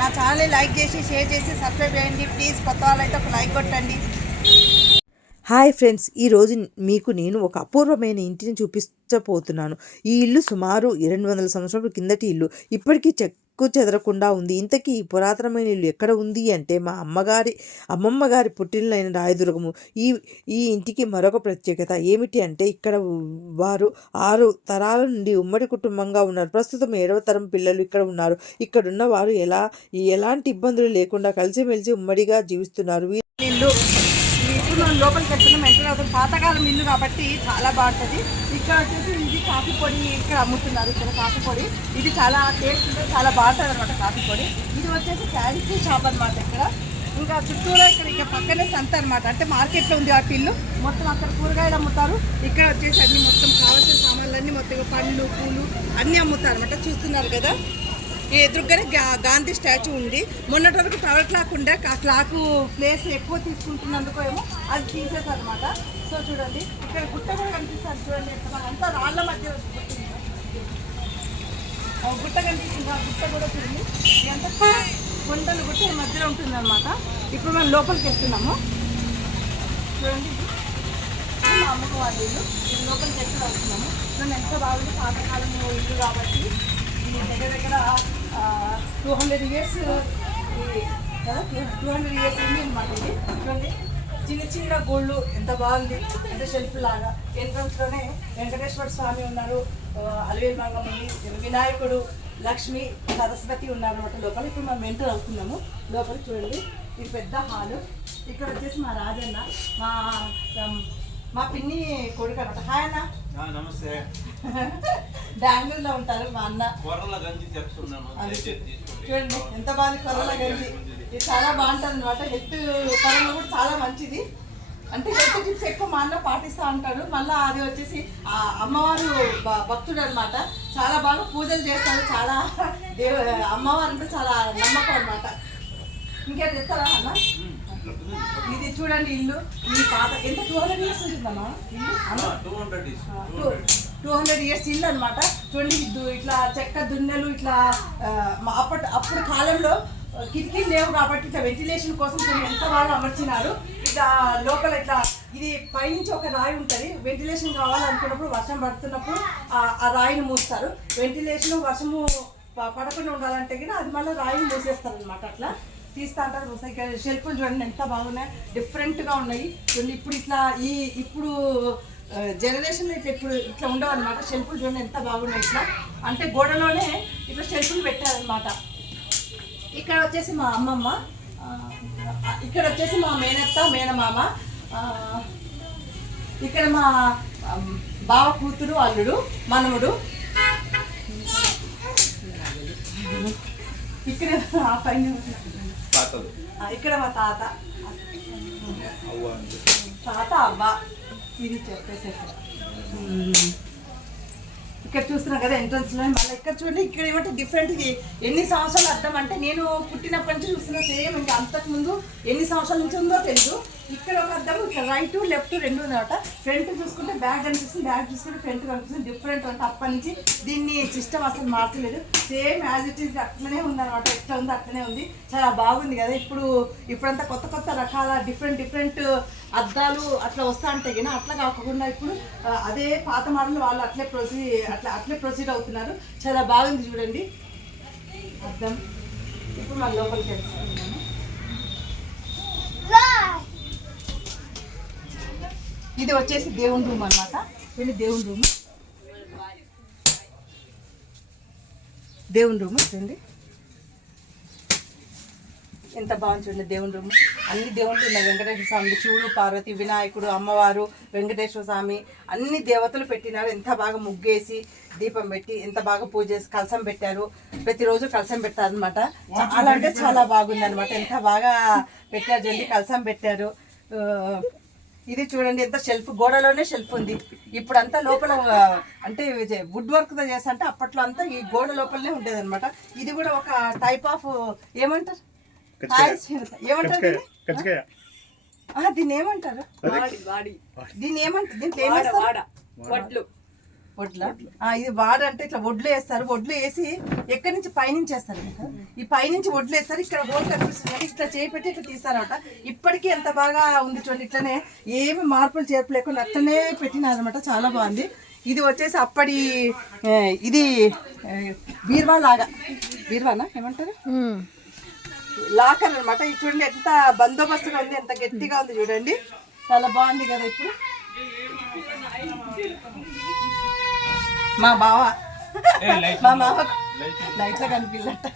నా channel like చేసి share చేసి సబ్స్క్రైబ్ చేయండి ప్లీజ్. కొత్త వాళ్ళైతే ఒక లైక్ కొట్టండి. హాయ్ ఫ్రెండ్స్, ఈరోజు మీకు నేను ఒక అపూర్వమైన ఇంటిని చూపించబోతున్నాను. ఈ ఇల్లు సుమారు 200 సంవత్సరాల కిందటి ఇల్లు. ఇప్పటికీ చెక్కు చెదరకుండా ఉంది. ఇంతకీ ఈ పురాతనమైన ఇల్లు ఎక్కడ ఉంది అంటే మా అమ్మమ్మ గారి పుట్టినైన రాయదుర్గము. ఈ ఇంటికి మరొక ప్రత్యేకత ఏమిటి అంటే ఇక్కడ వారు 6 తరాల నుండి ఉమ్మడి కుటుంబంగా ఉన్నారు. ప్రస్తుతం 7వ తరం పిల్లలు ఇక్కడ ఉన్నారు. ఇక్కడున్న వారు ఎలాంటి ఇబ్బందులు లేకుండా కలిసిమెలిసి ఉమ్మడిగా జీవిస్తున్నారు. ఇల్లు ఇప్పుడు మనం లోపలికి వెళ్తున్నాం. ఎంటర్ అవుతుంది. పాతకాలం ఇల్లు కాబట్టి చాలా బాగుంటుంది. ఇక్కడ వచ్చేసి ఇది కాఫీ పొడి ఇక్కడ అమ్ముతున్నారు. ఇక్కడ కాఫీ పొడి ఇది చాలా టేస్ట్ ఉంటుంది, చాలా బాగుంటుంది అనమాట కాఫీ పొడి. ఇది వచ్చేసి ఫ్యాన్సీ షాప్ అనమాట. ఇక్కడ ఇంకా చుట్టూరా ఇక్కడ పక్కనే సంత అనమాట. అంటే మార్కెట్లో ఉంది ఆ ఇల్లు. మొత్తం అక్కడ కూరగాయలు అమ్ముతారు. ఇక్కడ వచ్చేసి అన్ని మొత్తం కావాల్సిన సామాన్లన్నీ మొత్తం పండ్లు పూలు అన్నీ అమ్ముతారు అనమాట. చూస్తున్నారు కదా, ఈ ఎదురుగానే గాంధీ స్టాచ్యూ ఉంది. మొన్నటి వరకు టవర్ క్లాక్ ఉండే, ఆ క్లాక్ ప్లేస్ ఎక్కువ తీసుకుంటున్నందుకు ఏమో అది తీసేసారు అనమాట. సో చూడండి, ఇక్కడ గుట్ట కూడా కనిపిస్తుంది. చూడండి అంతా రాళ్ళ మధ్య గుట్ట కనిపిస్తుంది. ఆ గుట్ట కూడా చూడండి, ఎంత కొండలు గుట్ట ఈ మధ్యలో ఉంటుంది అనమాట. ఇప్పుడు మనం లోపలికి వెళ్తున్నాము. చూడండి, మా అమ్మమ్మ వాళ్ళ ఇల్లు. ఇది లోపలికి వెళ్తూ వెళ్తున్నాము. చూడండి ఎంత బాగుంది, పాతకాలం ఇల్లు కాబట్టి. దగ్గర దగ్గర 200 ఇయర్స్ కదా, 200 ఇయర్స్ ఉంది అనమాట. ఇది చూడండి, చిన్న చిన్న గోళ్ళు ఎంత బాగుంది, అంటే షెల్ఫ్ లాగా. ఎంట్రన్స్లోనే వెంకటేశ్వర స్వామి ఉన్నారు, అలవేలు మంగం ఉంది, వినాయకుడు, లక్ష్మి, సరస్వతి ఉన్నారు అనమాట లోపల. ఇప్పుడు మనం ఎంటర్ అవుతున్నాము లోపల. చూడండి, ఇది పెద్ద హాలు. ఇక్కడ వచ్చేసి మా రాజన్న, మా పిన్ని కొడుకు అనమాట. హాయ్ అన్న. నమస్తే. బెంగళూరులో ఉంటారు మా అన్న. చూడండి ఎంత బాగుంది కొర్రల గంజి. ఇది చాలా బాగుంటుంది అనమాట. హెల్త్ పరంగా కూడా చాలా మంచిది. అంటే హెల్త్ టిప్స్ ఎక్కువ మా అన్న పాటిస్తూ ఉంటారు. మళ్ళీ అది వచ్చేసి అమ్మవారు భక్తుడు అనమాట. చాలా బాగా పూజలు చేస్తారు. చాలా అమ్మవారు అంటే చాలా నమ్మకం అనమాట. ఇంకేం చెప్తారా అన్న? ఇది చూడండి ఇల్లు. ఈ పాత ఎంత 200 ఇయర్స్ ఉంటుందమ్మా ఇల్లు? 200 ఇయర్స్ ఇల్లు అనమాట. చూడండి, ఇట్లా చెక్క దున్నెలు ఇట్లా అప్పుడు కాలంలో కిటికీలు లేవు కాబట్టి ఇట్లా వెంటిలేషన్ కోసం ఎంత బాగా అమర్చినారు. ఇట్లా లోపల ఇట్లా ఇది పైనుంచి ఒక రాయి ఉంటుంది. వెంటిలేషన్ కావాలనుకున్నప్పుడు వర్షం పడుతున్నప్పుడు ఆ రాయిని మూస్తారు. వెంటిలేషన్ వర్షము పడకుండా ఉండాలంటే కానీ అది మళ్ళీ రాయిని మూసేస్తారు అనమాట. అట్లా తీస్తా అంటారు. ఇక్కడ షెల్ఫ్లు చూడండి ఎంత బాగున్నాయి, డిఫరెంట్గా ఉన్నాయి. చూడండి ఇప్పుడు ఇప్పుడు జనరేషన్లో ఇట్లా ఉండవు అనమాట. షెల్ఫ్లు చూడండి ఎంత బాగున్నాయి. ఇట్లా అంటే గోడలోనే ఇట్లా షెల్ఫ్లు పెట్టారనమాట. ఇక్కడ వచ్చేసి మా అమ్మమ్మ, ఇక్కడ వచ్చేసి మా మేనత్త మేనమామ, ఇక్కడ మా బావ కూతురు అల్లుడు మనముడు. ఇక్కడ ఆ పైన ఇక్కడ మా తాత అవ్వ. ఇది చెప్పేసి ఇక్కడ చూస్తున్నాం కదా ఎంట్రన్స్లో. మళ్ళీ ఇక్కడ చూడండి, ఇక్కడ ఏమంటే డిఫరెంట్. ఇది ఎన్ని సంవత్సరాలు అర్థం అంటే నేను పుట్టినప్పటి నుంచి చూస్తున్నా సేమ్. ఇంకా అంతకుముందు ఎన్ని సంవత్సరాల నుంచి ఉందో తెలియదు. ఇక్కడ ఒక అర్థం, ఇక్కడ రైట్ లెఫ్ట్ రెండు ఉందన్నమాట. ఫ్రంట్ చూసుకుంటే బ్యాక్ కనిపిస్తుంది, బ్యాక్ చూసుకుంటే ఫ్రంట్ కనిపిస్తుంది. డిఫరెంట్ అంటే అప్పటి నుంచి దీన్ని సిస్టమ్ అసలు మార్చలేదు. సేమ్ యాజ్ ఇట్ ఈస్ అట్లనే ఉందన్నమాట. ఎట్లా ఉంది అట్లనే ఉంది. చాలా బాగుంది కదా. ఇప్పుడంతా కొత్త కొత్త రకాల డిఫరెంట్ అద్దాలు అట్లా వస్తా ఉంటాయి కానీ అట్లా కాకుండా ఇప్పుడు అదే పాత మోడల్ వాళ్ళు అట్లే ప్రొసీడ్ అవుతున్నారు. చాలా బాగుంది చూడండి అద్దం. ఇప్పుడు మన లోపలికి వెళ్తున్నాను. ఇది వచ్చేసి దేవుని రూమ్ అనమాట. వీళ్ళు దేవుని రూమ్ చూడండి ఎంత బాగుంది. చూడండి దేవుని రూమ్. అన్ని దేవుళ్ళు ఉన్నాయి. వెంకటేశ్వర స్వామి, శివుడు, పార్వతి, వినాయకుడు, అమ్మవారు, వెంకటేశ్వర స్వామి అన్ని దేవతలు పెట్టినారు. ఎంత బాగా ముగ్గేసి దీపం పెట్టి ఎంత బాగా పూజ చేసి కలసం పెట్టారు. ప్రతిరోజు కలసం పెట్టారు అనమాట. చాలా అంటే చాలా బాగుంది అనమాట. ఎంత బాగా పెట్టారు చూడండి, కలసం పెట్టారు. ఇది చూడండి ఎంత షెల్ఫ్, గోడలోనే షెల్ఫ్ ఉంది. ఇప్పుడు అంతా లోపల అంటే వుడ్ వర్క్ తో చేస్తా అంటే అప్పట్లో అంతా ఈ గోడ లోపలనే ఉండేది అనమాట. ఇది కూడా ఒక టైప్ ఆఫ్ ఏమంటారు దీన్ని ఏమంటారు? దీన్ని ఏమంటారు? దీంట్లో ఏమేస్తారు? వడ్లు వడ్ల ఇది వాడ అంటే ఇట్లా వడ్లు వేస్తారు. వడ్లు వేసి ఎక్కడి నుంచి పైనుంచి వేస్తారు కదా, ఈ పైనుంచి వడ్లు వేస్తారు. ఇక్కడ హోల్ కనిపిస్తుంది కదా, ఇట్లా చేపెట్టి ఇట్లా తీస్తారన్నమాట. ఇప్పటికీ ఎంత బాగా ఉంది చూడండి. ఇట్లనే ఏమి మార్పులు చేర్పు లేకుండా అట్లనే పెట్టినారనమాట. చాలా బాగుంది. ఇది వచ్చేసి అప్పటి ఇది బీర్వా లాగా, బీర్వానా ఏమంటారు, లాకర్ అనమాట. ఇది చూడండి ఎంత బందోబస్తుగా ఉంది, ఎంత గట్టిగా ఉంది చూడండి. చాలా బాగుంది కదా. ఇప్పుడు మా బావ లైట్లో కనిపిల్లట.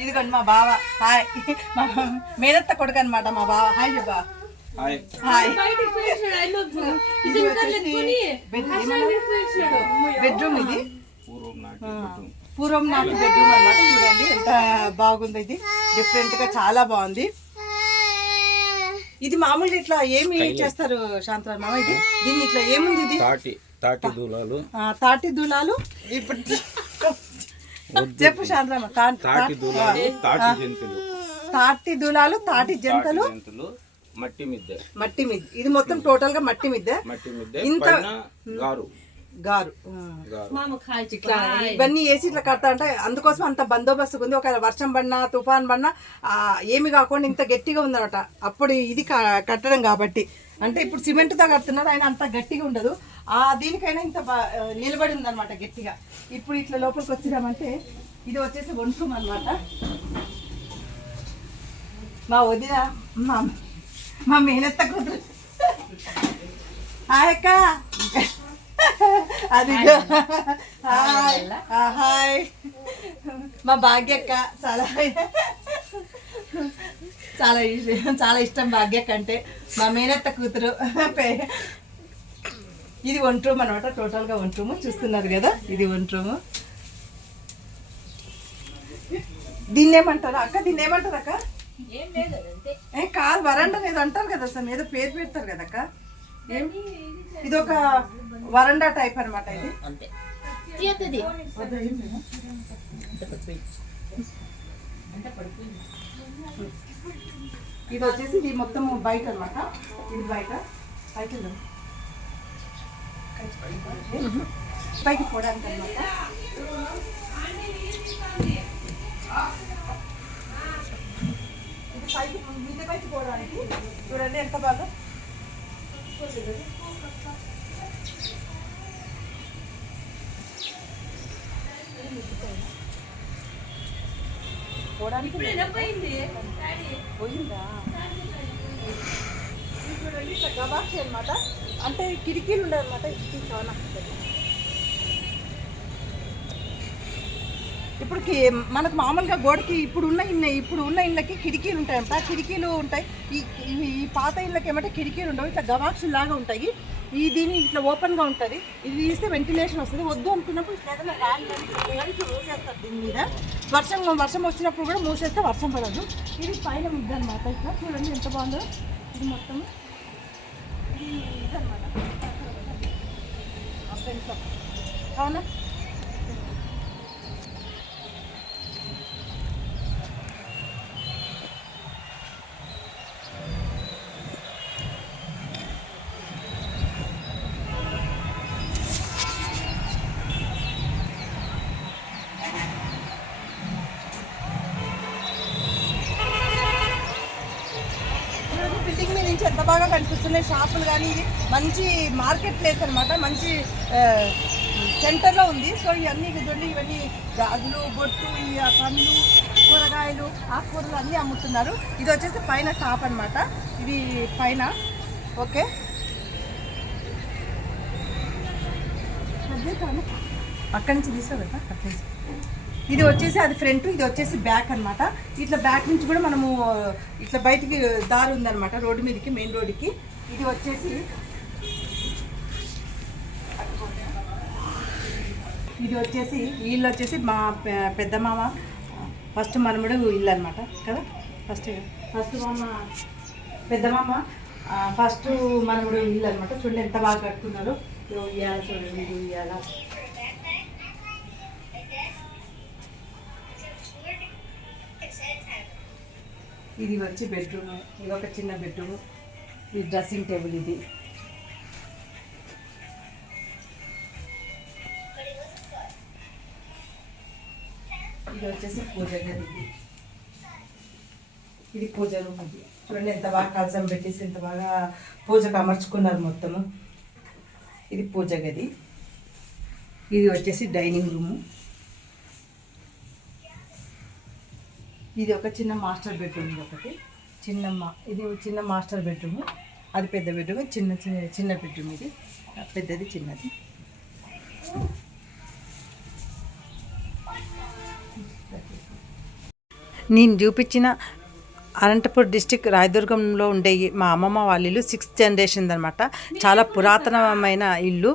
ఇదిగోండి మా బావ. హాయ్. మా మేనత్త కొడుకు అనమాట మా బావ. హాయ్ చెప్పా. హాయ్. బెడ్రూమ్ ఇది పూర్వం నాటి బెడ్రూమ్ అనమాట. చూడండి ఎంత బాగుంది. ఇది డిఫరెంట్ గా చాలా బాగుంది. ఇది మామూలుగా ఇట్లా ఏమి చేస్తారు శాంతరావు మామ? ఇది దీన్ని ఇట్లా ఏముంది? ఇది తాటి దూలాలు. ఇప్పుడు చెప్పు శాంతరావు. తాటి దూలాలు, తాటి జంతలు, మట్టి మిద్దె. ఇది మొత్తం టోటల్ గా మట్టి మిద్దె. ఇంత గారు ఇట్లా ఇవన్నీ వేసి ఇట్లా కడతా అంటే అందుకోసం అంత బందోబస్తు ఉంది. ఒక వర్షం పడినా తుఫాన్ పడినా ఏమి కాకుండా ఇంత గట్టిగా ఉందన్నమాట. అప్పుడు ఇది కట్టడం కాబట్టి. అంటే ఇప్పుడు సిమెంట్తో కడుతున్నారు, ఆయన అంత గట్టిగా ఉండదు. దీనికైనా ఇంత నిలబడి ఉందన్నమాట గట్టిగా. ఇప్పుడు ఇట్లా లోపలికి వచ్చినామంటే ఇది వచ్చేసి వంటరూమ్ అనమాట. మా వదిన మా మేనత్త కూతురు. హాయ్ అక్క. అది హాయ్. మా భాగ్యక్క చాలా ఇష్టం భాగ్యక్క అంటే. మా మేనత్త కూతురు. ఇది వంటరూమ్ అనమాట. టోటల్గా వంటరూమ్ చూస్తున్నారు కదా. ఇది వంటరూమ్. దీన్ని ఏమంటారు అక్క? దీన్ని ఏమంటారు అక్క? కాదు, వరండా ఏదో అంటారు కదా సార్, ఏదో పేరు పెడతారు కదా అక్క. ఇది ఒక వరండా టైప్ అనమాట. ఇది ఇది వచ్చేసి ఇది మొత్తం బయట అనమాట. ఇది బయట పైకి పోవడానికి అనమాట. ఇది పైకి మీద పైకి పోవడానికి. చూడండి ఎంత బాగా పోవడానికి పోయిందా? చూడండి ఇట్లా గవాక్షి అనమాట. అంటే కిటికీలు ఉండవు అనమాట. ఇప్పుడు మనకు మామూలుగా గోడకి ఇప్పుడు ఉన్న ఇళ్ళకి కిటికీలు ఉంటాయంట. కిటికీలు ఉంటాయి. ఈ పాత ఇళ్ళకి ఏమంటే కిటికీలు ఉండవు, ఇట్లా గవాక్షులు లాగా ఉంటాయి. దీన్ని ఇట్లా ఓపెన్గా ఉంటుంది. ఇది తీస్తే వెంటిలేషన్ వస్తుంది. వద్దు అనుకున్నప్పుడు ఇట్లా ఏదైనా ఇట్లా మూసేస్తారు. దీని మీద వర్షం వచ్చినప్పుడు కూడా మూసేస్తే వర్షం పడదు. ఇది పైన మిద్ద అనమాట. ఇట్లా చూడండి ఎంత బాగుందో. ఇది మొత్తం ఇది ఇదనమాట. ఫ్రెండ్స్ అవునా? ఎంత బాగా కనిపిస్తున్నాయి షాపులు కానీ. ఇది మంచి మార్కెట్ ప్లేస్ అనమాట. మంచి సెంటర్లో ఉంది. సో ఇవన్నీ చూడండి, ఇవన్నీ గాజులు, బొట్టు, పండ్లు, కూరగాయలు, ఆకుకూరలు అన్నీ అమ్ముతున్నారు. ఇది వచ్చేసి పైన షాప్ అనమాట. ఇది పైన. ఓకే, అక్కడి నుంచి తీసావు కదా. అక్కడి నుంచి ఇది వచ్చేసి అది ఫ్రంట్, ఇది వచ్చేసి బ్యాక్ అనమాట. ఇట్లా బ్యాక్ నుంచి కూడా మనము ఇట్లా బయటికి దారి ఉందన్నమాట రోడ్డు మీదకి, మెయిన్ రోడ్డుకి. ఇది వచ్చేసి వీళ్ళు వచ్చేసి మా పెద్ద మామ ఫస్ట్ మనముడు ఇల్లు అనమాట కదా. ఫస్ట్ మామ పెద్ద మామ ఫస్ట్ మనముడు ఇల్లు అనమాట. చూడండి ఎంత బాగా కట్టుకున్నారు. ఇవాళ చూడండి, ఇది ఇవాళ ఇది వచ్చి బెడ్రూమ్. ఇది ఒక చిన్న బెడ్రూమ్. ఇది డ్రెస్సింగ్ టేబుల్. ఇది ఇది వచ్చేసి పూజ గది. ఇది పూజ రూమ్. ఇది చూడండి ఎంత బాగా కలసం పెట్టేసి ఎంత బాగా పూజకు అమర్చుకున్నారు మొత్తము. ఇది పూజ గది. ఇది వచ్చేసి డైనింగ్ రూము. ఇది ఒక చిన్న మాస్టర్ బెడ్రూమ్. ఇది ఒకటి ఇది చిన్న మాస్టర్ బెడ్రూము. అది పెద్ద బెడ్రూమ్. చిన్న బెడ్రూమ్. ఇది పెద్దది చిన్నది. నేను చూపించిన అనంతపూర్ డిస్టిక్ రాయదుర్గంలో ఉండే మా అమ్మమ్మ వాళ్ళ ఇల్లు 6th జనరేషన్ అనమాట. చాలా పురాతనమైన ఇల్లు.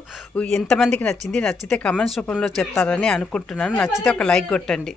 ఎంతమందికి నచ్చింది? నచ్చితే కమెంట్స్ రూపంలో చెప్తారని అనుకుంటున్నాను. నచ్చితే ఒక లైక్ కొట్టండి.